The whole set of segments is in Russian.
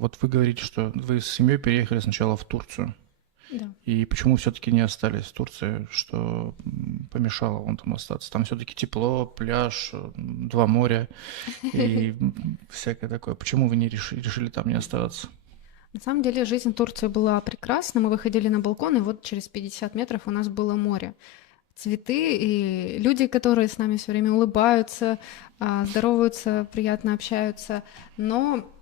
Вот вы говорите, что вы с семьей переехали сначала в Турцию. Да. И почему все-таки не остались в Турции, что помешало вам там остаться? Там все-таки тепло, пляж, два моря и всякое такое. Почему вы не решили там не оставаться? На самом деле жизнь в Турции была прекрасна. Мы выходили на балкон, и вот через 50 метров у нас было море. Цветы и люди, которые с нами все время улыбаются, здороваются, приятно общаются. Но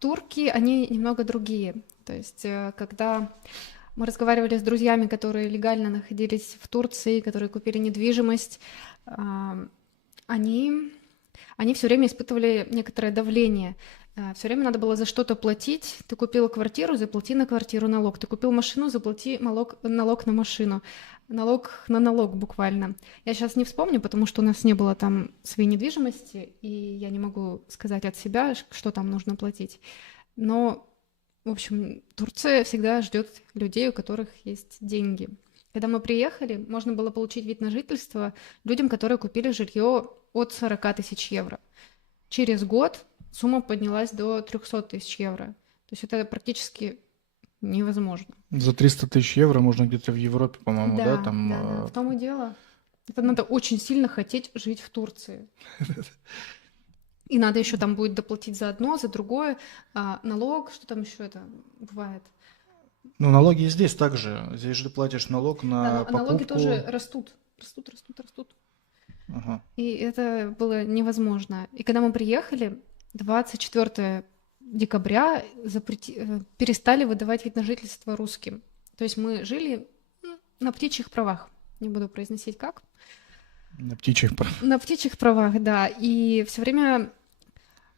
турки, они немного другие. То есть, когда мы разговаривали с друзьями, которые легально находились в Турции, которые купили недвижимость, а, они они все время испытывали некоторое давление. Все время надо было за что-то платить. Ты купил квартиру, заплати на квартиру налог. Ты купил машину, заплати налог на машину. Налог на налог буквально. Я сейчас не вспомню, потому что у нас не было там своей недвижимости, и я не могу сказать от себя, что там нужно платить. Но, в общем, Турция всегда ждет людей, у которых есть деньги. Когда мы приехали, можно было получить вид на жительство людям, которые купили жилье от 40 тысяч евро. Через год сумма поднялась до 300 тысяч евро. То есть это практически невозможно. За 300 тысяч евро можно где-то в Европе, по-моему, да, Да, там... да, да, в том и дело. Это надо очень сильно хотеть жить в Турции. И надо еще там будет доплатить за одно, за другое. Налог, что там еще это бывает? Ну, налоги и здесь также. Здесь же ты платишь налог Да, на налоги тоже покупку. растут. Растут, растут, растут. Ага. И это было невозможно. И когда мы приехали, 24 декабря перестали выдавать вид на жительство русским. То есть мы жили на птичьих правах. Не буду произносить как. На птичьих правах. На птичьих правах, да. И все время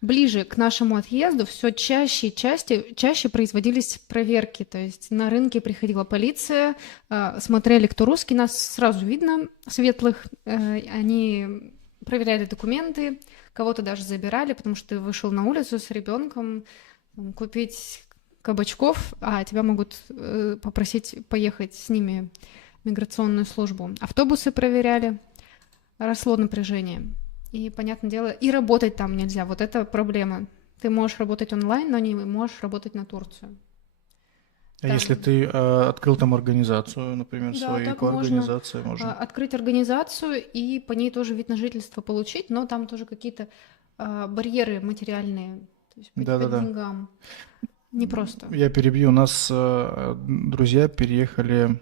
ближе к нашему отъезду все чаще и чаще производились проверки. То есть на рынке приходила полиция, смотрели, кто русский. Нас сразу видно, светлых. Они проверяли документы, кого-то даже забирали, потому что ты вышел на улицу с ребенком купить кабачков, а тебя могут попросить поехать с ними в миграционную службу. Автобусы проверяли, росло напряжение. И, понятное дело, и работать там нельзя. Вот это проблема. Ты можешь работать онлайн, но не можешь работать на Турцию. А Там... если ты открыл там организацию, например, Да, свою так можно экоорганизацию, можно? открыть организацию и по ней тоже вид на жительство получить, но там тоже какие-то барьеры материальные, то есть по Да-да-да. деньгам. Непросто. Я перебью. У нас друзья переехали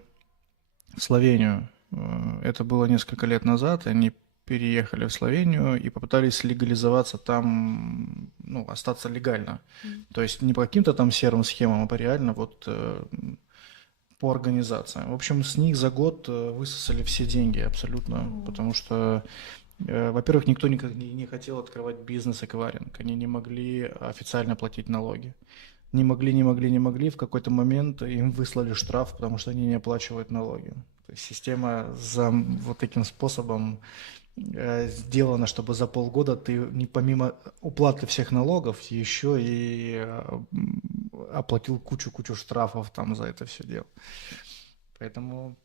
в Словению. Это было несколько лет назад. Они переехали в Словению и попытались легализоваться там, ну, остаться легально. То есть не по каким-то там серым схемам, а по реально вот по организациям. В общем, с них за год высосали все деньги абсолютно, потому что, во-первых, никто никак не хотел открывать бизнес эквайринг. Они не могли официально платить налоги. Не могли. В какой-то момент им выслали штраф, потому что они не оплачивают налоги. То есть система за вот таким способом сделано, чтобы за полгода ты не помимо уплаты всех налогов еще и оплатил кучу штрафов там за это все дело. Поэтому,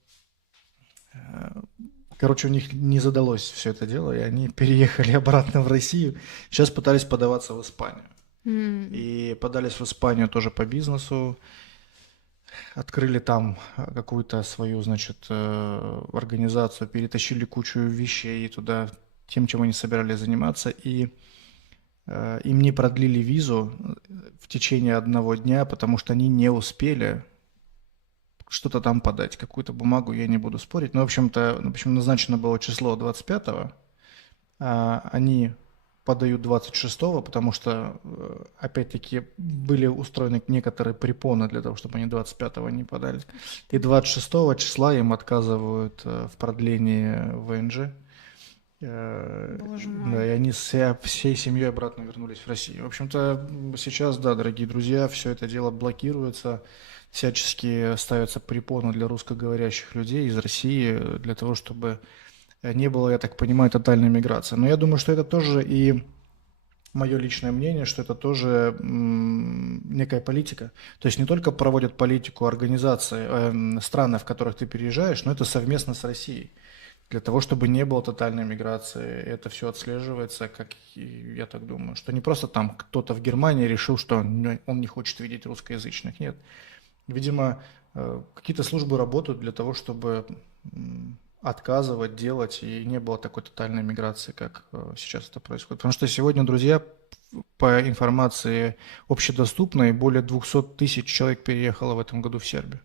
короче, у них не задалось все это дело, и они переехали обратно в Россию. Сейчас пытались подаваться в Испанию. И подались в Испанию тоже по бизнесу. Открыли там какую-то свою, значит, организацию, перетащили кучу вещей туда, тем, чем они собирались заниматься, и им не продлили визу в течение одного дня, потому что они не успели что-то там подать, какую-то бумагу, я не буду спорить, но, в общем-то, назначено было число 25-го, они подают 26-го, потому что, опять-таки, были устроены некоторые препоны для того, чтобы они 25-го не подали. И 26 числа им отказывают в продлении ВНЖ. Боже мой. Да, и они всей семьей обратно вернулись в Россию. В общем-то, сейчас, да, дорогие друзья, все это дело блокируется, всячески ставятся препоны для русскоговорящих людей из России, для того, чтобы не было, я так понимаю, тотальной миграции. Но я думаю, что это тоже и мое личное мнение, что это тоже некая политика. То есть не только проводят политику организации, страны, в которых ты переезжаешь, но это совместно с Россией. для того, чтобы не было тотальной миграции. Это все отслеживается, как я так думаю, что не просто там кто-то в Германии решил, что он не хочет видеть русскоязычных. Нет. Видимо, какие-то службы работают для того, чтобы отказывать, делать, и не было такой тотальной миграции, как сейчас это происходит. Потому что сегодня, друзья, по информации общедоступной, более 200 тысяч человек переехало в этом году в Сербию.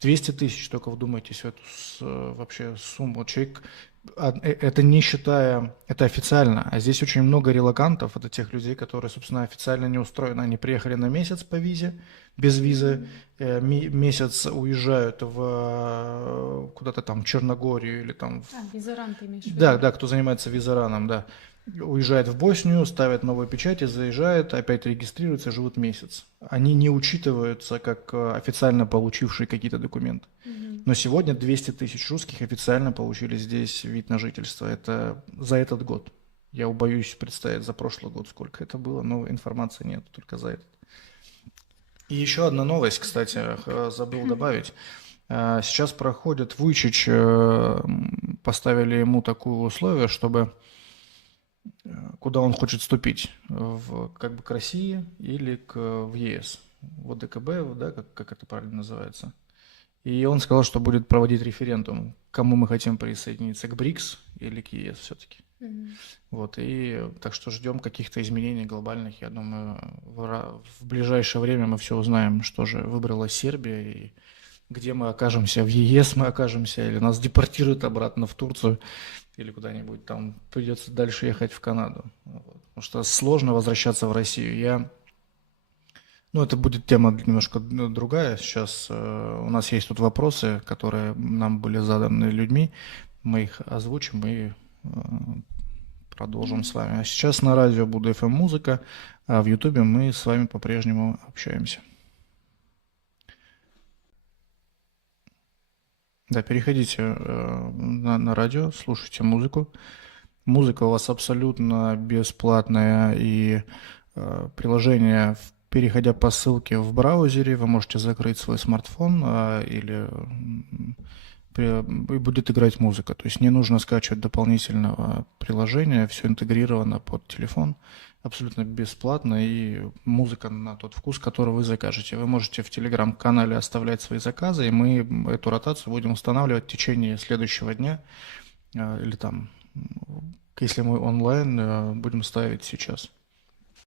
200 тысяч, только вдумайтесь в эту вообще сумму. Человек, это не считая, это официально, а здесь очень много релокантов, это тех людей, которые, собственно, официально не устроены. Они приехали на месяц по визе, без визы, месяц уезжают куда-то там в Черногорию или там... Визаран ты имеешь в виду? Да, да, кто занимается визараном, да. Уезжает в Боснию, ставят новые печати, заезжают, опять регистрируются, живут месяц. Они не учитываются как официально получившие какие-то документы. Но сегодня 200 тысяч русских официально получили здесь вид на жительство. Это за этот год. Я боюсь представить за прошлый год, сколько это было, но информации нет, только за этот. И еще одна новость, кстати, забыл добавить. Сейчас проходит Вуйчич, поставили ему такое условие, чтобы куда он хочет вступить, как бы к России или в ЕС, в ОДКБ, да, как это правильно называется. И он сказал, что будет проводить референдум, к кому мы хотим присоединиться, к БРИКС или к ЕС все-таки. Вот, и так что ждем каких-то изменений глобальных. Я думаю, в ближайшее время мы все узнаем, что же выбрала Сербия и где мы окажемся, в ЕС мы окажемся, или нас депортируют обратно в Турцию, или куда-нибудь там придется дальше ехать в Канаду. Вот. Потому что сложно возвращаться в Россию. Ну, это будет тема немножко другая. Сейчас у нас есть тут вопросы, которые нам были заданы людьми. Мы их озвучим и продолжим с вами. А сейчас на радио Будда FM музыка, а в Ютубе мы с вами по-прежнему общаемся. Да, переходите на радио, слушайте музыку. Музыка у вас абсолютно бесплатная, и приложение, переходя по ссылке в браузере, вы можете закрыть свой смартфон или и будет играть музыка. То есть не нужно скачивать дополнительного приложения, все интегрировано под телефон, абсолютно бесплатно, и музыка на тот вкус, который вы закажете. Вы можете в телеграм-канале оставлять свои заказы, и мы эту ротацию будем устанавливать в течение следующего дня, или там, если мы онлайн, будем ставить сейчас.